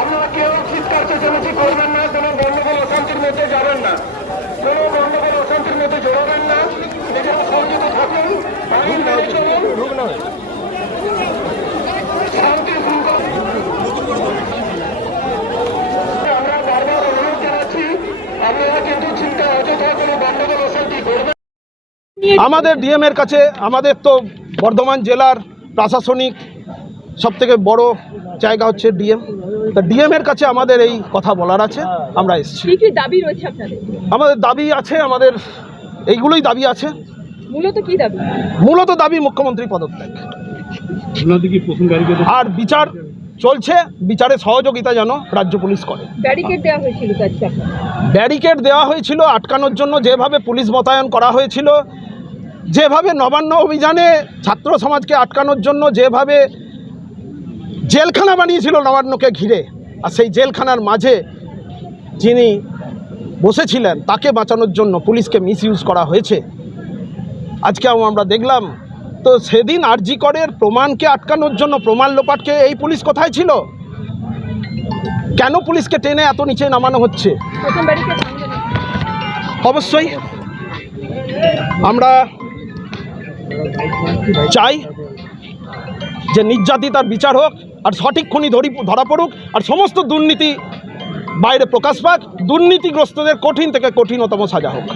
আপনারা কেউ চিৎকার চেঁচামেচি করবেন না, কোনো গন্ডগোল অশান্তির মধ্যে যাবেন না, কোনো গন্ডগোল অশান্তির মধ্যে জড়াবেন না, নিজেরা সংযত থাকুন, আইন মেনে চলুন, শান্তি শৃঙ্খলা। আমরা বারবার অনুরোধ জানাচ্ছি, আপনারা কিন্তু চিন্তা অযথা কোনো গন্ডগোল অশান্তি করবেন। আমাদের ডিএম এর কাছে, আমাদের তো বর্ধমান জেলার প্রশাসনিক সবথেকে বড় জায়গা হচ্ছে ডিএম, তা ডিএম এর কাছে আমাদের এই কথা বলার আছে। আমরা এসেছি। কি কি দাবি রয়েছে আপনাদের? আমাদের দাবি আছে, আমাদের এইগুলোই দাবি আছে। মূলত কি দাবি? মূলত দাবি মুখ্যমন্ত্রী পদত্যাগ, আর বিচার চলছে, বিচারে সহযোগিতা যেন রাজ্য পুলিশ করে। ব্যারিকেড দেওয়া হয়েছিল তো আজকে আপনাদের? ব্যারিকেড দেওয়া হয়েছিল আটকানোর জন্য, যেভাবে পুলিশ মোতায়েন করা হয়েছিল, যেভাবে নবান্ন অভিযানে ছাত্র সমাজকে আটকানোর জন্য যেভাবে জেলখানা বানিয়েছিল নবান্নকে ঘিরে, আর সেই জেলখানার মাঝে যিনি বসেছিলেন তাকে বাঁচানোর জন্য পুলিশকে মিসইউজ করা হয়েছে। আজকে আমরা দেখলাম তো সেদিন আরজি করের প্রমাণকে আটকানোর জন্য, প্রমাণ লোপাটকে এই পুলিশ কোথায় ছিল? কেন পুলিশকে টেনে এত নিচে নামানো হচ্ছে? প্রথম ব্যারিকেড ভাঙবে না? অবশ্যই আমরা চাই যে নির্যাতিতার বিচার হোক, আর সঠিক খুনি ধরা পড়ুক, আর সমস্ত দুর্নীতি বাইরে প্রকাশ পাক, দুর্নীতিগ্রস্তদের কঠিন থেকে কঠিনতম সাজা হোক।